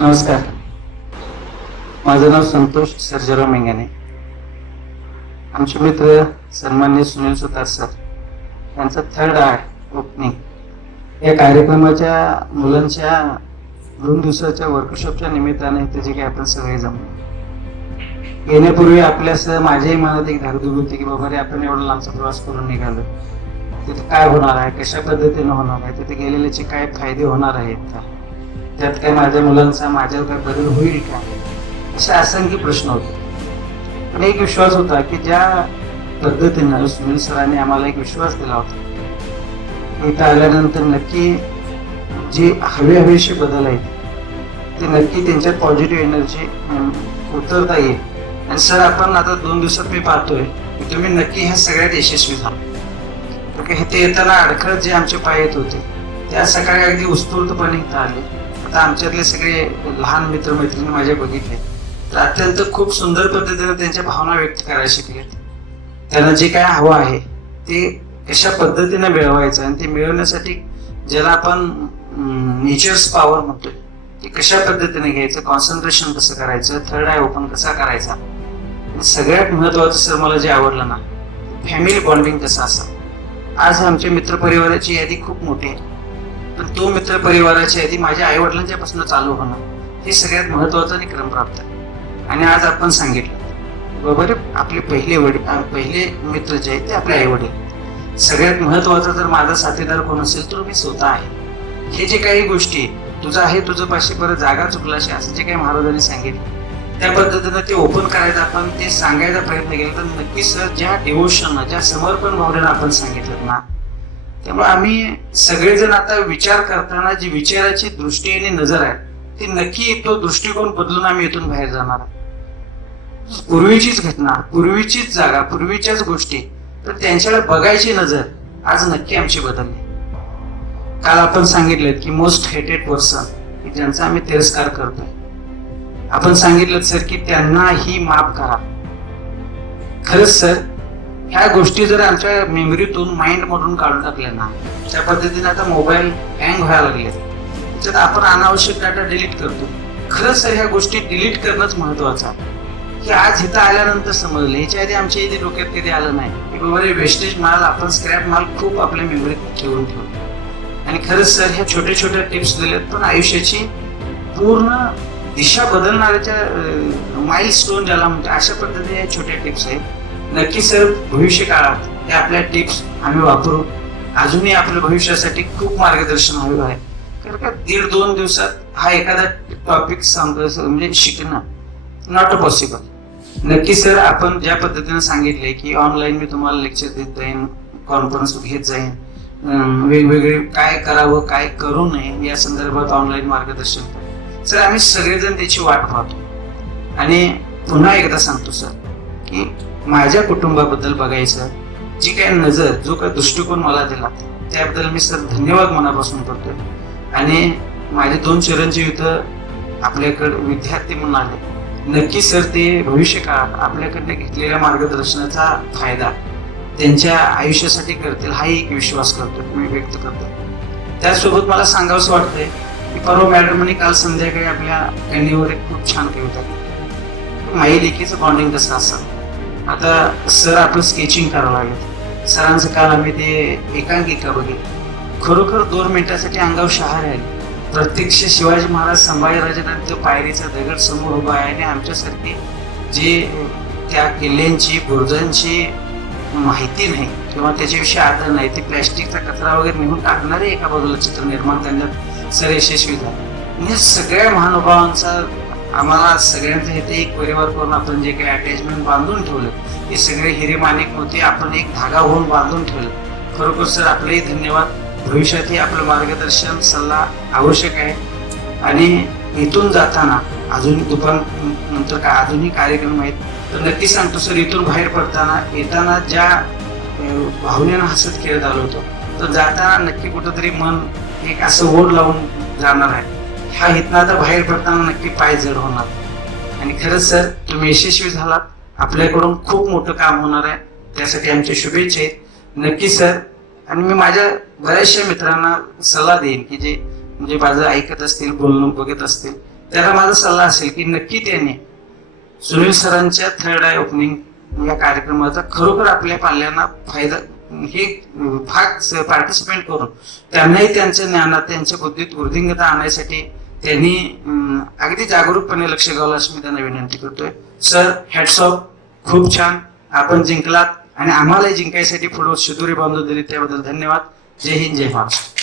नमस्कार. माझं नाव संतोष सर्जेराव मेंगाने. आमचे मित्र सन्मान्य सुनील सुतार सर यांचा थर्ड आर्ट ओपनिंग या कार्यक्रमाच्या मुलांच्या 2 दिवसाच्या वर्कशॉपच्या निमित्ताने इथे जे काही आपण सगळे जमलो. येण्यापूर्वी आपल्यासह माझ्याही मनात एक धाकधूक होती की बाबा रे आपण एवढा लांबचा प्रवास करून निघालो, तिथे काय होणार आहे, कशा पद्धतीने होणार आहे, तिथे गेलेल्याचे काय फायदे होणार आहेत, त्यात काय माझ्या मुलांचा माझ्यावर काय बदल होईल का, असे असंख्य प्रश्न होते. पण एक विश्वास होता की ज्या पद्धतीनं सुनील सरांनी आम्हाला एक विश्वास दिला होता, इथं आल्यानंतर नक्की जे हवेशी बदल आहेत ते नक्की त्यांच्यात पॉझिटिव्ह एनर्जी उतरता येईल. आणि सर आपण आता 2 दिवसात मी पाहतोय की तुम्ही नक्की ह्या सगळ्यात यशस्वी झाला. ते येताना अडखळत जे आमचे पाय येत होते त्या सकाळी अगदी उत्स्फूर्तपणे इथं आले. आता आमच्यातले सगळे लहान मित्रमैत्रिणी माझ्या बघितले तर अत्यंत खूप सुंदर पद्धतीने त्यांच्या भावना व्यक्त करायला शिकलेत. त्यांना जे काय हवं आहे ते कशा पद्धतीने मिळवायचं आणि ते मिळवण्यासाठी ज्याला आपण नेचर्स पॉवर म्हणतोय ते कशा पद्धतीने घ्यायचं, कॉन्सन्ट्रेशन कसं करायचं, थर्ड आय ओपन कसा करायचा, सगळ्यात महत्वाचं सर मला जे आवडलं ना, फॅमिली बॉन्डिंग कसं असावं. आज आमच्या मित्रपरिवाराची यादी खूप मोठी आहे, पण तो मित्रपरिवाराची यादी माझ्या आई वडिलांच्या पासून चालू होणं हे सगळ्यात महत्वाचं आणि क्रमप्राप्त आहे. आणि आज आपण सांगितलं बरोबर आपले पहिले मित्र जे आहेत ते आपले आई वडील. सगळ्यात महत्वाचं जर माझा साथीदार कोण असेल तर मी स्वतः आहे. हे जे काही गोष्टी तुझं आहे, तुझं पाशी परत जागा चुकलाशी असं जे काही महाराजांनी सांगितलं त्या पद्धतीनं ते ओपन करायचं, आपण ते सांगायचा प्रयत्न केला तर नक्की सर ज्या डिवोशन ज्या समर्पण भावनेनं आपण सांगितलं ना, त्यामुळे आम्ही सगळेजण आता विचार करताना जी विचाराची दृष्टी आणि नजर आहे ती नक्की तो दृष्टिकोन बदलून आम्ही इथून बाहेर जाणार. पूर्वीचीच घटना, पूर्वीचीच जागा, पूर्वीच्याच गोष्टी तर त्यांच्याकडे बघायची नजर आज नक्की आमची बदलली. काल आपण सांगितलं की मोस्ट हेटेड पर्सन की ज्यांचा आम्ही तिरस्कार करतोय, आपण सांगितलं सर की त्यांनाही माफ करा. खरंच सर ह्या गोष्टी जर आमच्या मेमरीतून माइंड मधून काढून टाकल्या ना, त्या पद्धतीने आता मोबाईल हँग व्हायला लागले, त्याच्यात आपण अनावश्यक डाटा डिलीट करतो. खरंच सर ह्या गोष्टी डिलीट करणंच महत्वाचं आहे. की आज इथं आल्यानंतर समजलं, ह्याच्या आधी आमच्या इथे डोक्यात कधी आलं नाही की बाबा वेस्टेज माल, आपण स्क्रॅप माल खूप आपल्या मेमरीत ठेवून ठेवतो. आणि खरंच सर ह्या छोट्या छोट्या टिप्स दिल्यात, पण आयुष्याची पूर्ण दिशा बदलणाऱ्याच्या माइलस्टोन ज्याला म्हणतो अशा पद्धतीने या छोट्या टिप्स आहेत. नक्की सर भविष्य काळात या आपल्या टिप्स आम्ही वापरू. अजूनही आपल्या भविष्यासाठी खूप मार्गदर्शन हवं आहे. कारण का 1.5-2 दिवसात हा एखादा टॉपिक सांगतो म्हणजे शिकणं नॉट पॉसिबल. नक्की सर आपण ज्या पद्धतीने सांगितले की ऑनलाईन मी तुम्हाला लेक्चर देत जाईन, कॉन्फरन्स घेत जाईन, वेगवेगळे काय करावं काय करू नये या संदर्भात ऑनलाईन मार्गदर्शन सर आम्ही सगळेजण त्याची वाट पाहतो. आणि पुन्हा एकदा सांगतो सर की माझ्या कुटुंबाबद्दल बघायचं जी काही नजर, जो काही दृष्टिकोन मला दिला त्याबद्दल मी सर धन्यवाद मनापासून करतोय. आणि माझे 2 चिरंजीव इथं आपल्याकडे विद्यार्थी म्हणून आले, नक्की सर ते भविष्य काळात आपल्याकडनं घेतलेल्या मार्गदर्शनाचा फायदा त्यांच्या आयुष्यासाठी करतील हा एक विश्वास करतो मी व्यक्त करतो. त्याचसोबत मला सांगावंसं वाटतंय की परवा मॅडमने काल संध्याकाळी आपल्या कन्येवर एक खूप छान कविता लिहिली, माई लेकीचं बॉन्डिंग कसं असावं. आता सर आपलं स्केचिंग करावं लागेल. सरांचं काल आम्ही ते एकांकिका बघितली, खरोखर 2 मिनिटासाठी अंगावर शहार आले. प्रत्यक्ष शिवाजी महाराज संभाजीराजांच्या पायरीचा दगड समोर उभा आहे आणि आमच्यासारखे जे त्या किल्ल्यांची बुरुजांची माहिती नाही किंवा त्याच्याविषयी आदर नाही, ते प्लॅस्टिकचा कचरा वगैरे निघून टाकणारे एका बाजूला चित्र निर्माण करण्यात सर यशस्वी झाले. म्हणजे सगळ्या महानुभावांचा आम्हाला सगळ्यांचं इथे एक परिवार करून आपण जे काही अटॅचमेंट बांधून ठेवलं हे सगळे हिरे माणिक होते, आपण एक धागा होऊन बांधून ठेवलं. खरोखर सर आपलेही धन्यवाद. भविष्यातही आपलं मार्गदर्शन सल्ला आवश्यक आहे. आणि इथून जाताना अजून दुपारनंतर काय अजूनही कार्यक्रम आहेत तर नक्की सांगतो सर, इथून बाहेर पडताना येताना ज्या भावनेनं हसत खेळत आलो होतो तर जाताना नक्की कुठंतरी मन एक असं ओढ लावून जाणार आहे. ह्या इथनं आता बाहेर पडताना नक्की पाय जड होणार. आणि खरंच सर तुम्ही यशस्वी झालात, आपल्याकडून खूप मोठं काम होणार आहे, त्यासाठी आमच्या शुभेच्छा आहेत. नक्की सर. आणि मी माझ्या बऱ्याचशा मित्रांना सल्ला देईन की जे म्हणजे माझं ऐकत असतील, बोलणं बघत असतील त्याला माझा सल्ला असेल की नक्की त्याने सुनील सरांच्या थर्ड आय ओपनिंग या कार्यक्रमाचा खरोखर आपल्या पाल्यांना फायदा हे भाग पार्टिसिपेट करून त्यांनाही त्यांच्या ज्ञानात त्यांच्या बुद्धीत वृद्धिंगता आणण्यासाठी त्यांनी अगदी जागरूकपणे लक्ष घालावं अशी मी त्यांना विनंती करतोय. सर, हॅट्स ऑफ, खूप छान, आपण जिंकलात आणि आम्हालाही जिंकायसाठी पुढे शिदोरी बांधून दिली त्याबद्दल धन्यवाद. जय हिंद, जय महाराष्ट्र.